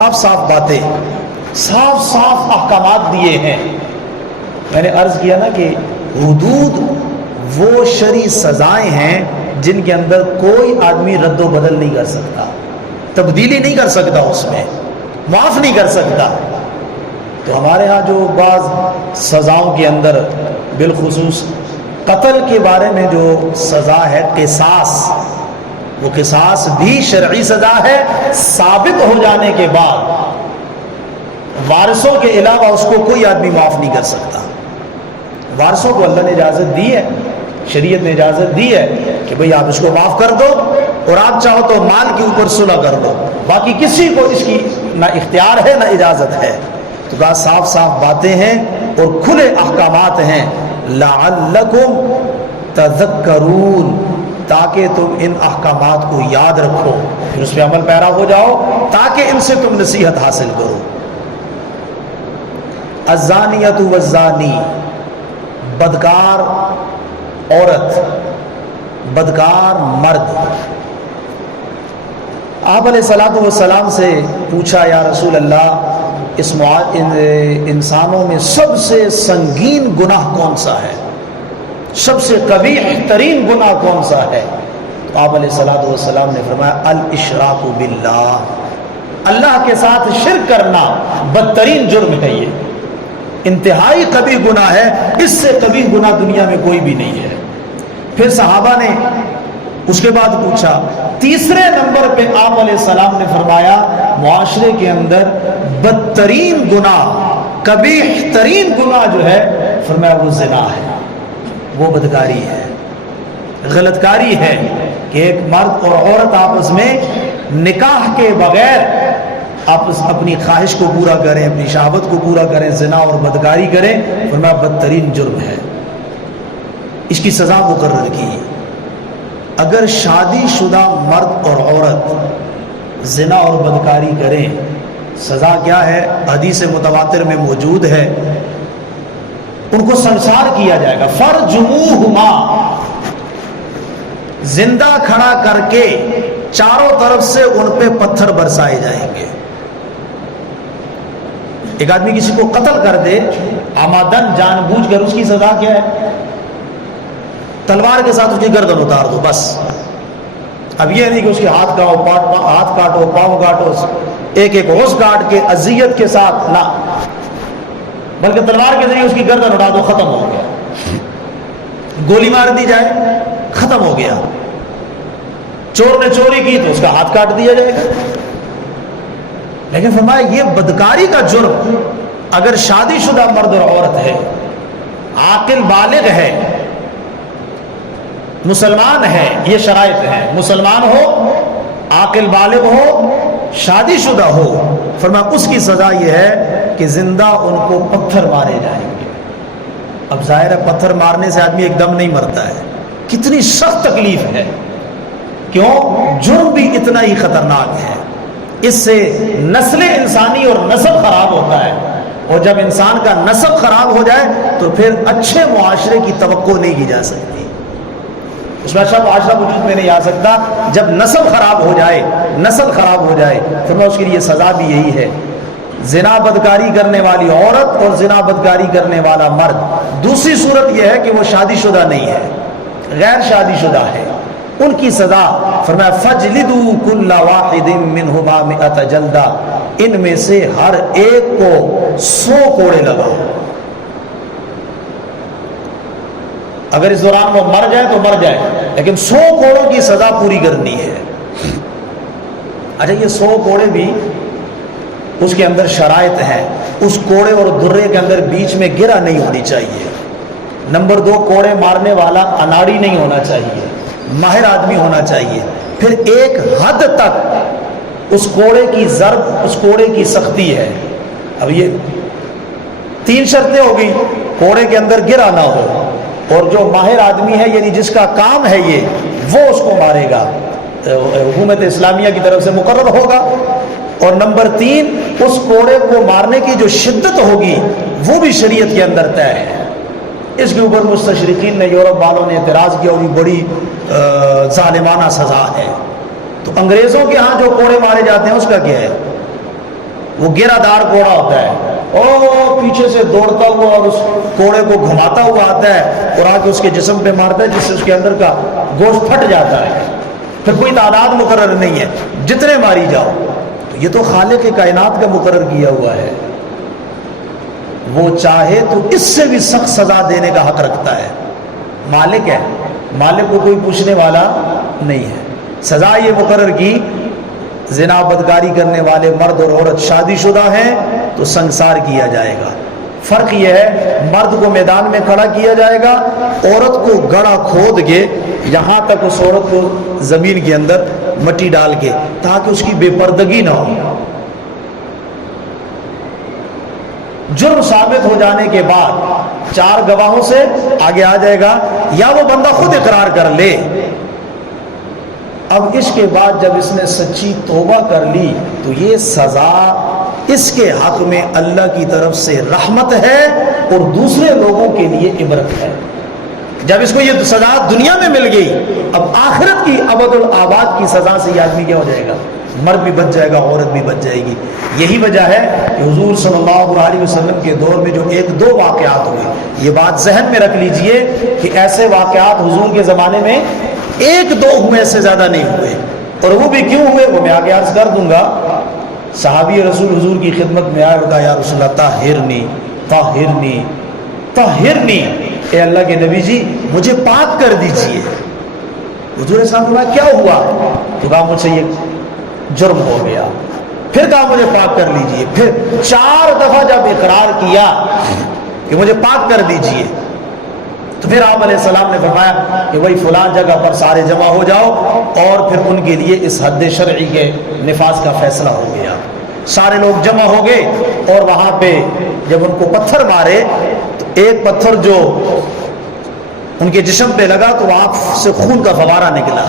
صاف صاف باتیں، صاف صاف احکامات دیے ہیں۔ میں نے عرض کیا نا کہ حدود وہ شرعی سزائیں ہیں جن کے اندر کوئی آدمی رد و بدل نہیں کر سکتا، تبدیلی نہیں کر سکتا، اس میں معاف نہیں کر سکتا۔ تو ہمارے ہاں جو بعض سزاؤں کے اندر بالخصوص قتل کے بارے میں جو سزا ہے قصاص، وہ قصاص بھی شرعی سزا ہے، ثابت ہو جانے کے بعد وارثوں کے علاوہ اس کو کوئی آدمی معاف نہیں کر سکتا۔ وارثوں کو اللہ نے اجازت دی ہے، شریعت نے اجازت دی ہے کہ بھئی آپ اس کو معاف کر دو، اور آپ چاہو تو مال کے اوپر صلح کر دو، باقی کسی کو اس کی نہ اختیار ہے نہ اجازت ہے۔ تو کہا صاف صاف باتیں ہیں اور کھلے احکامات ہیں، لعلکم تذکرون، تاکہ تم ان احکامات کو یاد رکھو، پھر اس پہ عمل پیرا ہو جاؤ، تاکہ ان سے تم نصیحت حاصل کرو۔ الزانیۃ والزانی، بدکار عورت، بدکار مرد۔ آپ علیہ الصلوۃ والسلام سے پوچھا یا رسول اللہ، اس انسانوں میں سب سے سنگین گناہ کون سا ہے، سب سے قبیح ترین گناہ کون سا ہے؟ تو آپ علیہ الصلوۃ والسلام نے فرمایا الاشراک باللہ، اللہ کے ساتھ شرک کرنا بدترین جرم ہے، یہ انتہائی قبیح گناہ ہے، اس سے قبیح گناہ دنیا میں کوئی بھی نہیں ہے۔ پھر صحابہ نے اس کے بعد پوچھا، تیسرے نمبر پہ آپ علیہ السلام نے فرمایا معاشرے کے اندر بدترین گناہ، قبیح ترین گناہ جو ہے، فرمایا وہ زنا ہے، وہ بدکاری ہے، غلط کاری ہے کہ ایک مرد اور عورت آپس میں نکاح کے بغیر آپس اپنی خواہش کو پورا کریں، اپنی شہوت کو پورا کریں، زنا اور بدکاری کریں، فرمایا بدترین جرم ہے، اس کی سزا مقرر کی۔ اگر شادی شدہ مرد اور عورت زنا اور بدکاری کریں، سزا کیا ہے؟ حدیث متواتر میں موجود ہے، ان کو سنسار کیا جائے گا، فرجموہما، زندہ کھڑا کر کے چاروں طرف سے ان پہ پتھر برسائے جائیں گے۔ ایک آدمی کسی کو قتل کر دے عمدن، جان بوجھ کر، اس کی سزا کیا ہے؟ تلوار کے ساتھ اس کی گردن اتار دو، بس۔ اب یہ نہیں کہ اس کے ہاتھ کاٹو، پاؤں کاٹو، ایک ایک ہوش کاٹ کے اذیت کے ساتھ، نہ، بلکہ تلوار کے ذریعے اس کی گردن اٹھا دو، ختم ہو گیا۔ گولی مار دی جائے، ختم ہو گیا۔ چور نے چوری کی تو اس کا ہاتھ کاٹ دیا جائے گا۔ لیکن فرمایا یہ بدکاری کا جرم اگر شادی شدہ مرد اور عورت ہے، عاقل بالغ ہے، مسلمان ہے، یہ شرائط ہے، مسلمان ہو، عاقل بالغ ہو، شادی شدہ ہو، فرمایا اس کی سزا یہ ہے کہ زندہ ان کو پتھر مارے جائیں گے۔ اب ظاہر ہے پتھر مارنے سے آدمی ایک دم نہیں مرتا ہے، کتنی سخت تکلیف ہے، کیوں؟ جرم بھی اتنا ہی خطرناک ہے، اس سے نسل انسانی اور نسب خراب ہوتا ہے، اور جب انسان کا نسب خراب ہو جائے تو پھر اچھے معاشرے کی توقع نہیں کی جا سکتی، اس میں اچھا معاشرہ وجود میں نہیں آ سکتا۔ جب نسب خراب ہو جائے، نسل خراب ہو جائے، پھر اس کے لیے سزا بھی یہی ہے، زنا بدکاری کرنے والی عورت اور زنا بدکاری کرنے والا مرد۔ دوسری صورت یہ ہے کہ وہ شادی شدہ نہیں ہے، غیر شادی شدہ ہے، ان کی سزا فرمایا فجلدوا کل واحد منہما 100 جلدہ، ان میں سے ہر ایک کو 100 کوڑے لگاؤ۔ اگر اس دوران وہ مر جائے تو مر جائے، لیکن 100 کوڑوں کی سزا پوری کرنی ہے۔ اچھا، یہ 100 کوڑے بھی اس کے اندر شرائط ہیں، اس کوڑے اور درے کے اندر بیچ میں گرہ نہیں ہونی چاہیے۔ نمبر 2، کوڑے مارنے والا اناڑی نہیں ہونا چاہیے، ماہر آدمی ہونا چاہیے۔ پھر ایک حد تک اس کوڑے کی ضرب، اس کوڑے کی سختی ہے۔ اب یہ 3 شرطیں ہو گئی، کوڑے کے اندر گرہ نہ ہو، اور جو ماہر آدمی ہے یعنی جس کا کام ہے یہ، وہ اس کو مارے گا، حکومت اسلامیہ کی طرف سے مقرر ہوگا۔ اور نمبر 3، اس کوڑے کو مارنے کی جو شدت ہوگی وہ بھی شریعت کے اندر طے ہے۔ اس کے اوپر مستشرقین نے، یورپ والوں نے اعتراض کیا، اور یہ بڑی ظالمانہ سزا ہے۔ تو انگریزوں کے ہاں جو کوڑے مارے جاتے ہیں اس کا کیا ہے؟ وہ گیرا دار کوڑا ہوتا ہے، اور پیچھے سے دوڑتا ہوا اور اس کوڑے کو گھماتا ہوا آتا ہے اور آ کے اس کے جسم پہ مارتا ہے، جس سے اس کے اندر کا گوشت پھٹ جاتا ہے. پھر کوئی تعداد مقرر نہیں ہے، جتنے ماری جاؤ. یہ تو خالق کائنات کا مقرر کیا ہوا ہے، وہ چاہے تو اس سے بھی سخت سزا دینے کا حق رکھتا ہے. مالک ہے، مالک کو کوئی پوچھنے والا نہیں ہے. سزا یہ مقرر کی، زنا بدکاری کرنے والے مرد اور عورت شادی شدہ ہیں تو سنسار کیا جائے گا. فرق یہ ہے، مرد کو میدان میں کھڑا کیا جائے گا، عورت کو گڑھا کھود کے یہاں تک اس عورت کو زمین کے اندر مٹی ڈال کے، تاکہ اس کی بے پردگی نہ ہو. جرم ثابت ہو جانے کے بعد 4 گواہوں سے آگے آ جائے گا، یا وہ بندہ خود اقرار کر لے. اب اس کے بعد جب اس نے سچی توبہ کر لی تو یہ سزا اس کے حق میں اللہ کی طرف سے رحمت ہے اور دوسرے لوگوں کے لیے عبرت ہے. جب اس کو یہ سزا دنیا میں مل گئی، اب آخرت کی ابد الآباد کی سزا سے یہ آدمی کیا ہو جائے گا؟ مرد بھی بچ جائے گا، عورت بھی بچ جائے گی. یہی وجہ ہے کہ حضور صلی اللہ علیہ وسلم کے دور میں جو 1-2 واقعات ہوئے، یہ بات ذہن میں رکھ لیجئے کہ ایسے واقعات حضور کے زمانے میں 1-2 ہوئے، سے زیادہ نہیں ہوئے. اور وہ بھی کیوں ہوئے وہ میں آگے عرض کر دوں گا. صحابی رسول حضور کی خدمت میں آئے اور کہا یا رسول اللہ طاہرنی طاہرنی طاہرنی، اے اللہ کے نبی جی مجھے پاک کر دیجئے. حضور صاحب نے کہا کیا ہوا؟ تو کہا مجھ سے یہ جرم ہو گیا. پھر کہا مجھے پاک کر لیجئے. پھر 4 دفعہ جب اقرار کیا کہ مجھے پاک کر دیجئے، تو پھر آپ علیہ السلام نے فرمایا کہ وہی فلان جگہ پر سارے جمع ہو جاؤ، اور پھر ان کے لیے اس حد شرعی کے نفاذ کا فیصلہ ہو گیا. سارے لوگ جمع ہو گئے اور وہاں پہ جب ان کو پتھر مارے تو ایک پتھر جو ان کے جسم پہ لگا تو وہاں سے خون کا فوارہ نکلا.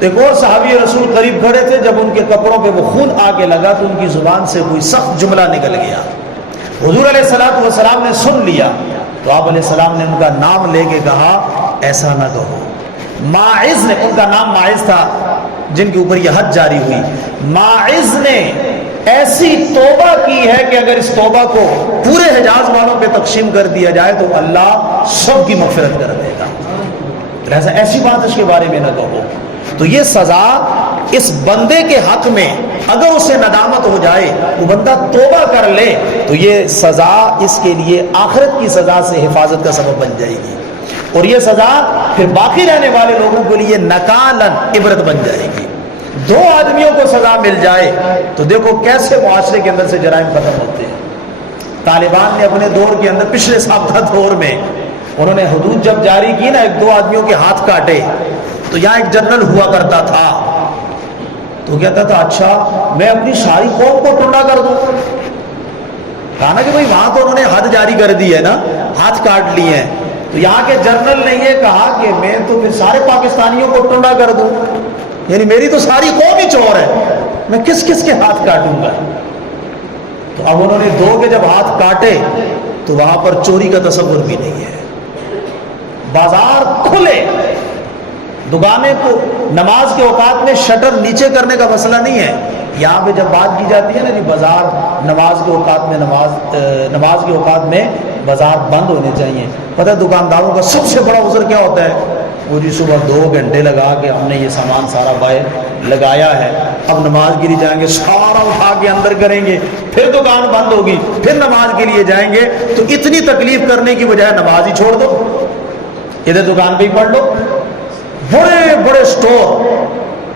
ایک اور صحابی رسول قریب کھڑے تھے، جب ان کے کپڑوں پہ وہ خون آ کے لگا تو ان کی زبان سے کوئی سخت جملہ نکل گیا. حضور علیہ السلام نے سن لیا تو آپ علیہ السلام نے ان کا نام لے کے کہا ایسا نہ کہو. ماعز نے، ان کا نام ماعز تھا جن کے اوپر یہ حد جاری ہوئی، ماعز نے ایسی توبہ کی ہے کہ اگر اس توبہ کو پورے حجاز والوں پہ تقسیم کر دیا جائے تو اللہ سب کی مغفرت کر دے گا. لہذا ایسی بات اس کے بارے میں نہ کہو. تو یہ سزا اس بندے کے حق میں اگر اسے ندامت ہو جائے، وہ بندہ توبہ کر لے، تو یہ سزا اس کے لیے آخرت کی سزا سے حفاظت کا سبب بن جائے گی، اور یہ سزا پھر باقی رہنے والے لوگوں کے لیے نکالن عبرت بن جائے گی. 2 آدمیوں کو سزا مل جائے تو دیکھو کیسے معاشرے کے اندر سے جرائم ختم ہوتے ہیں. طالبان نے اپنے دور کے اندر، پچھلے سابقہ دور میں انہوں نے حدود جب جاری کی نا، 1-2 آدمیوں کے ہاتھ کاٹے، تو یہاں ایک جنرل ہوا کرتا تھا تو کہتا تھا اچھا میں اپنی ساری قوم کو ٹنڈا کر دوں. کہا نا کہ بھائی وہاں تو انہوں نے حد جاری کر دی ہے نا، ہاتھ کاٹ لیے ہیں، تو یہاں کے جنرل نے یہ کہا کہ میں تو پھر سارے پاکستانیوں کو ٹنڈا کر دوں، یعنی میری تو ساری قوم ہی چور ہے، میں کس کس کے ہاتھ کاٹوں گا. تو اب انہوں نے 2 کے جب ہاتھ کاٹے تو وہاں پر چوری کا تصور بھی نہیں ہے. بازار کھلے، دکانیں کو نماز کے اوقات میں شٹر نیچے کرنے کا مسئلہ نہیں ہے. یہاں پہ جب بات کی جاتی ہے نا جی بازار نماز کے اوقات میں نماز کے اوقات میں بازار بند ہونے چاہیے. پتہ ہے دکانداروں کا سب سے بڑا عذر کیا ہوتا ہے؟ وہ جی صبح 2 گھنٹے لگا کے ہم نے یہ سامان سارا باہر لگایا ہے، اب نماز کے لیے جائیں گے سارا اٹھا کے اندر کریں گے، پھر دکان بند ہوگی، پھر نماز کے لیے جائیں گے، تو اتنی تکلیف کرنے کی بجائے نماز ہی چھوڑ دو، ادھر دکان پہ ہی پڑھ لو. بڑے بڑے سٹور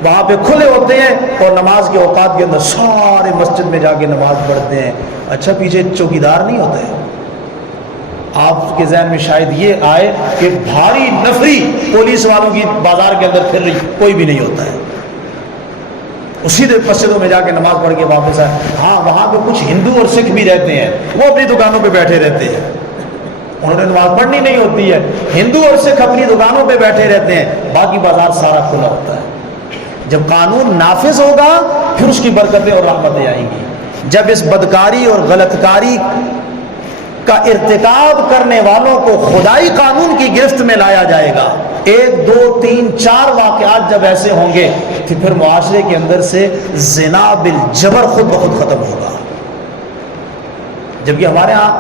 وہاں پہ کھلے ہوتے ہیں اور نماز کے اوقات کے اندر سارے مسجد میں جا کے نماز پڑھتے ہیں. اچھا پیچھے چوکیدار نہیں ہوتا ہے؟ آپ کے ذہن میں شاید یہ آئے کہ بھاری نفری پولیس والوں کی بازار کے اندر پھر رہی، کوئی بھی نہیں ہوتا ہے. اسی دن مسجدوں میں جا کے نماز پڑھ کے واپس آئے. ہاں وہاں پہ کچھ ہندو اور سکھ بھی رہتے ہیں، وہ اپنی دکانوں پہ بیٹھے رہتے ہیں، انہوں نے نماز پڑھنی نہیں ہوتی ہے. ہندو اور سکھ اپنی دکانوں پہ بیٹھے رہتے ہیں، باقی بازار سارا کھلا ہوتا ہے. جب قانون نافذ ہوگا پھر اس کی برکتیں اور رحمتیں آئیں گی. جب اس بدکاری اور غلط کاری کا ارتکاب کرنے والوں کو خدائی قانون کی گرفت میں لایا جائے گا، 1 2 3 4 واقعات جب ایسے ہوں گے تو پھر معاشرے کے اندر سے زنا بالجبر خود بخود ختم ہوگا. جبکہ ہمارے ہاں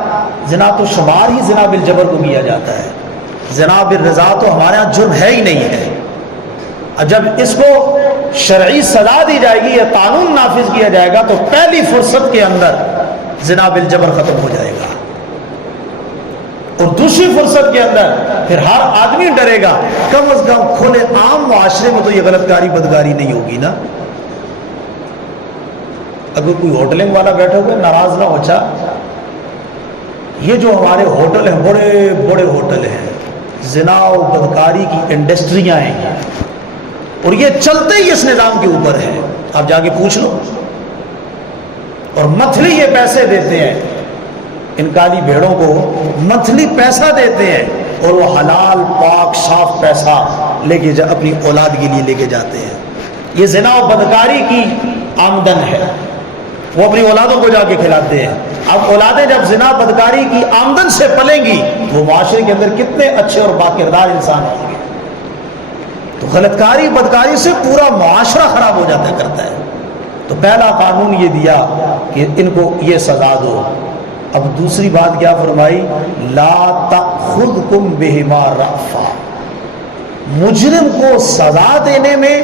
زنا تو شمار ہی زنا بالجبر کو کیا جاتا ہے، زنا بالرضا تو ہمارے ہاں جرم ہے ہی نہیں ہے۔ اور جب اس کو شرعی سزا دی جائے گی یا قانون نافذ کیا جائے گا تو پہلی فرصت کے اندر زنا بالجبر ختم ہو جائے گا، اور دوسری فرصت کے اندر پھر ہر آدمی ڈرے گا، کم از کم کھلے عام معاشرے میں تو یہ غلط کاری بدکاری نہیں ہوگی نا۔ اگر کوئی ہوٹلنگ والا بیٹھا ہوا ناراض نہ ہو، اچھا یہ جو ہمارے ہوٹل ہیں بڑے بڑے ہوٹل ہیں، زنا و بدکاری کی انڈسٹریاں ہیں، اور یہ چلتے ہی اس نظام کے اوپر ہے، آپ جا کے پوچھ لو، اور منتھلی یہ پیسے دیتے ہیں ان کالی بھیڑوں کو، منتھلی پیسہ دیتے ہیں، اور وہ حلال پاک صاف پیسہ لے کے اپنی اولاد کے لیے لے کے جاتے ہیں۔ یہ زنا و بدکاری کی آمدن ہے، وہ اپنی اولادوں کو جا کے کھلاتے ہیں۔ اب اولادیں جب زنا بدکاری کی آمدن سے پلیں گی تو وہ معاشرے کے اندر کتنے اچھے اور باکردار انسان ہوں گے۔ تو غلط کاری بدکاری سے پورا معاشرہ خراب ہو جاتا کرتا ہے۔ تو پہلا قانون یہ دیا کہ ان کو یہ سزا دو۔ اب دوسری بات کیا فرمائی؟ لا تأخذکم بہما رأفا، مجرم کو سزا دینے میں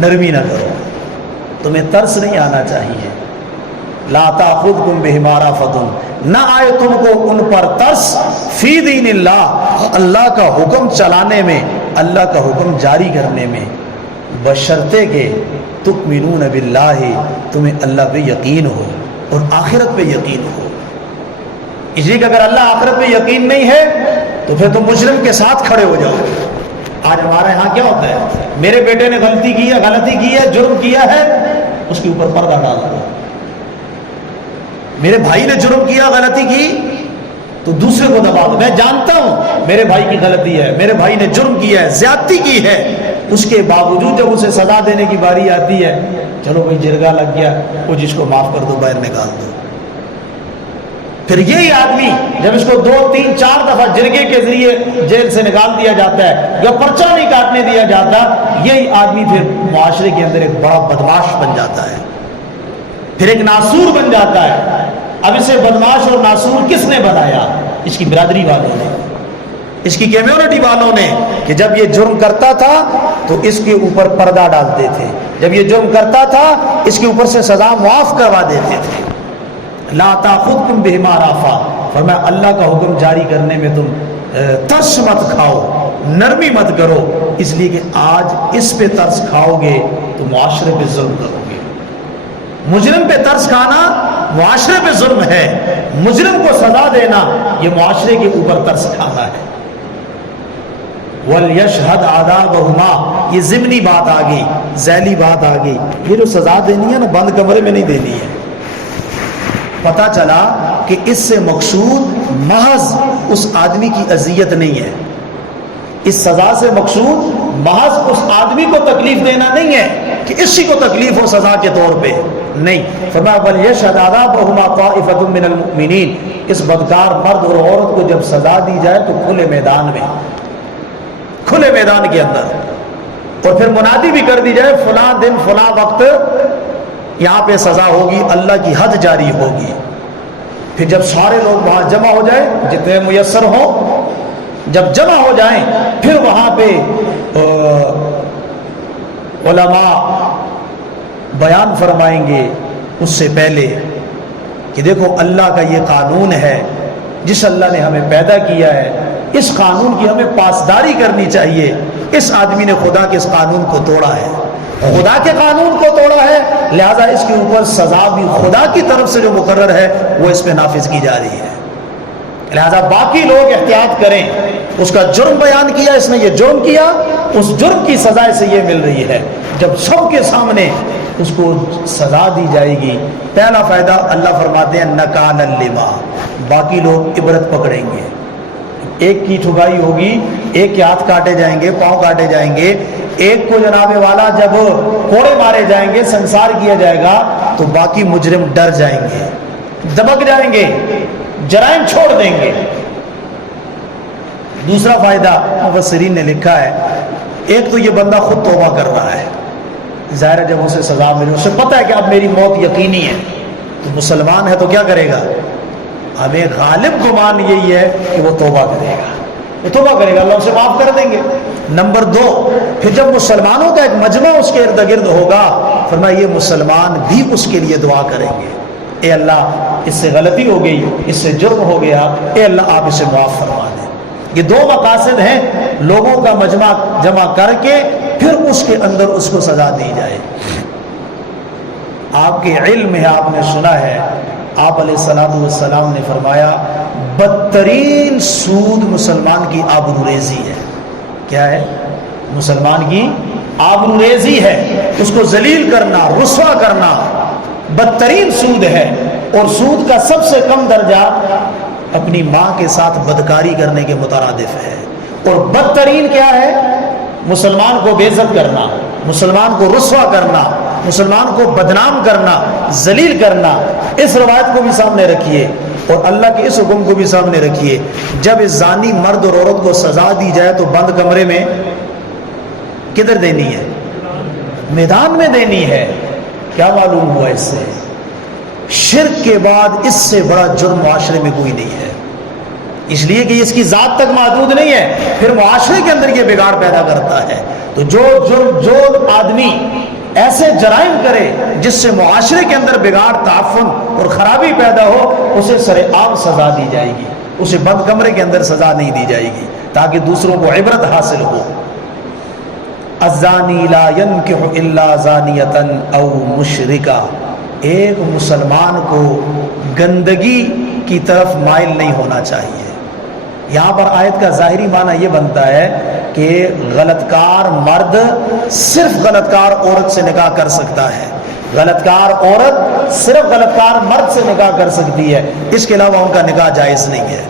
نرمی نہ کرو، تمہیں ترس نہیں آنا چاہیے۔ لا تأخذکم بہما رأفۃ، نہ آئے تم کو ان پر ترس، فی دین اللہ، اللہ کا حکم چلانے میں، اللہ کا حکم جاری کرنے میں، بشرطے کہ تؤمنون باللہ، تمہیں اللہ پہ یقین ہو اور آخرت پہ یقین ہو۔ اس لیے کہ اگر اللہ آخرت پہ یقین نہیں ہے تو پھر تم مجرم کے ساتھ کھڑے ہو جاؤ۔ آج ہمارے ہاں کیا ہوتا ہے، میرے بیٹے نے غلطی کی ہے، جرم کیا ہے، اس کے اوپر پردہ ڈال دو۔ میرے بھائی نے جرم کیا، غلطی کی، تو دوسرے کو دبا دو۔ میں جانتا ہوں میرے بھائی کی غلطی ہے، میرے بھائی نے جرم کیا ہے، زیادتی کی ہے، اس کے باوجود جب اسے سزا دینے کی باری آتی ہے، چلو بھائی جرگہ لگ گیا، وہ جس کو معاف کر دو، باہر نکال دو۔ پھر یہی آدمی جب اس کو 2 3 4 دفعہ جرگے کے ذریعے جیل سے نکال دیا جاتا ہے یا پرچہ نہیں کاٹنے دیا جاتا، یہی آدمی پھر معاشرے کے اندر ایک بڑا بدماش بن جاتا ہے، پھر ایک ناسور بن جاتا ہے۔ اب اسے بدماش اور ناسور کس نے بنایا؟ اس کی برادری والوں نے، اس کی کمیونٹی والوں نے، کہ جب یہ جرم کرتا تھا تو اس کے اوپر پردہ ڈالتے تھے، جب یہ جرم کرتا تھا اس کے اوپر سے سزا معاف کروا دیتے تھے۔ لا تأخذکم بہما رأفا، فرمایا اللہ کا حکم جاری کرنے میں تم ترس مت کھاؤ، نرمی مت کرو، اس لیے کہ آج اس پہ ترس کھاؤ گے تو معاشرے پہ ظلم کرو گے۔ مجرم پہ ترس کھانا معاشرے پہ ظلم ہے، مجرم کو سزا دینا یہ معاشرے کے اوپر ترس کھانا ہے۔ وَلْيَشْهَدْ عَذَابَهُمَا، یہ ضمنی بات آ گئی، ذیلی بات آ گئی، یہ جو سزا دینی ہے نا بند کمرے میں نہیں دینی ہے۔ پتہ چلا کہ اس سے مقصود محض اس آدمی کی اذیت نہیں ہے، اس سزا سے مقصود محض اس آدمی کو تکلیف دینا نہیں ہے کہ اسی کو تکلیف ہو سزا کے طور پہ، نہیں۔ فرمایا وَلْيَشْهَدْ عَذَابَهُمَا طَائِفَةٌ مِّنَ الْمُؤْمِنِينَ، اس بدکار مرد اور عورت کو جب سزا دی جائے تو کھلے میدان میں، کھلے میدان کے اندر، اور پھر منادی بھی کر دی جائے فلاں دن فلاں وقت یہاں پہ سزا ہوگی، اللہ کی حد جاری ہوگی۔ پھر جب سارے لوگ وہاں جمع ہو جائیں، جتنے میسر ہوں، جب جمع ہو جائیں پھر وہاں پہ علماء بیان فرمائیں گے اس سے پہلے کہ دیکھو اللہ کا یہ قانون ہے، جس اللہ نے ہمیں پیدا کیا ہے اس قانون کی ہمیں پاسداری کرنی چاہیے۔ اس آدمی نے خدا کے اس قانون کو توڑا ہے، خدا کے قانون کو توڑا ہے، لہذا اس کے اوپر سزا بھی خدا کی طرف سے جو مقرر ہے وہ اس پہ نافذ کی جا رہی ہے۔ لہذا باقی لوگ احتیاط کریں، اس کا جرم بیان کیا، اس نے یہ جرم کیا، اس جرم کی سزا اسے یہ مل رہی ہے۔ جب سب کے سامنے اس کو سزا دی جائے گی، پہلا فائدہ اللہ فرماتے ہیں نکالا لما، باقی لوگ عبرت پکڑیں گے۔ ایک کی ٹھکائی ہوگی، ایک کے ہاتھ کاٹے جائیں گے، پاؤں کاٹے جائیں گے، ایک کو جناب والا جب کوڑے مارے جائیں گے، سنسار کیا جائے گا تو باقی مجرم ڈر جائیں گے، دبک جائیں گے، جرائم چھوڑ دیں گے۔ دوسرا فائدہ مفسرین نے لکھا ہے، ایک تو یہ بندہ خود توبہ کر رہا ہے، ظاہر ہے جب اسے سزا ملے، اسے پتہ ہے کہ اب میری موت یقینی ہے، تو مسلمان ہے تو کیا کرے گا؟ ہمیں غالب گمان یہی ہے کہ وہ توبہ کرے گا، وہ توبہ کرے گا، اللہ اسے معاف کر دیں گے۔ نمبر 2، پھر جب مسلمانوں کا ایک مجمع اس کے ارد گرد ہوگا، فرمایا یہ مسلمان بھی اس کے لیے دعا کریں گے، اے اللہ اس سے غلطی ہو گئی، اس سے جرم ہو گیا، اے اللہ آپ اسے معاف فرما دیں۔ یہ 2 مقاصد ہیں، لوگوں کا مجمع جمع کر کے پھر اس کے اندر اس کو سزا دی جائے۔ آپ کے علم ہے، آپ نے سنا ہے، آپ علیہ الصلوۃ والسلام نے فرمایا بدترین سود مسلمان کی آبروریزی ہے۔ کیا ہے؟ مسلمان کی آبروریزی ہے، اس کو ذلیل کرنا، رسوا کرنا بدترین سود ہے، اور سود کا سب سے کم درجہ اپنی ماں کے ساتھ بدکاری کرنے کے مترادف ہے۔ اور بدترین کیا ہے؟ مسلمان کو بے عزت کرنا، مسلمان کو رسوا کرنا، مسلمان کو بدنام کرنا، ذلیل کرنا۔ اس روایت کو بھی سامنے رکھیے اور اللہ کے اس حکم کو بھی سامنے رکھیے، جب اس زانی مرد اور عورت کو سزا دی جائے تو بند کمرے میں کدھر دینی ہے؟ میدان میں دینی ہے۔ کیا معلوم ہوا اس سے؟ شرک کے بعد اس سے بڑا جرم معاشرے میں کوئی نہیں ہے، اس لیے کہ اس کی ذات تک محدود نہیں ہے، پھر معاشرے کے اندر یہ بگاڑ پیدا کرتا ہے۔ تو جو آدمی ایسے جرائم کرے جس سے معاشرے کے اندر بگاڑ، تعفن اور خرابی پیدا ہو، اسے سر عام سزا دی جائے گی، اسے بند کمرے کے اندر سزا نہیں دی جائے گی، تاکہ دوسروں کو عبرت حاصل ہو۔ الزانی لا ينکح الا زانیۃ او مشرکہ، ایک مسلمان کو گندگی کی طرف مائل نہیں ہونا چاہیے۔ یہاں پر آیت کا ظاہری معنی یہ بنتا ہے کہ غلط کار مرد صرف غلط کار عورت سے نکاح کر سکتا ہے، غلط کار عورت صرف غلط کار مرد سے نکاح کر سکتی ہے، اس کے علاوہ ان کا نکاح جائز نہیں ہے۔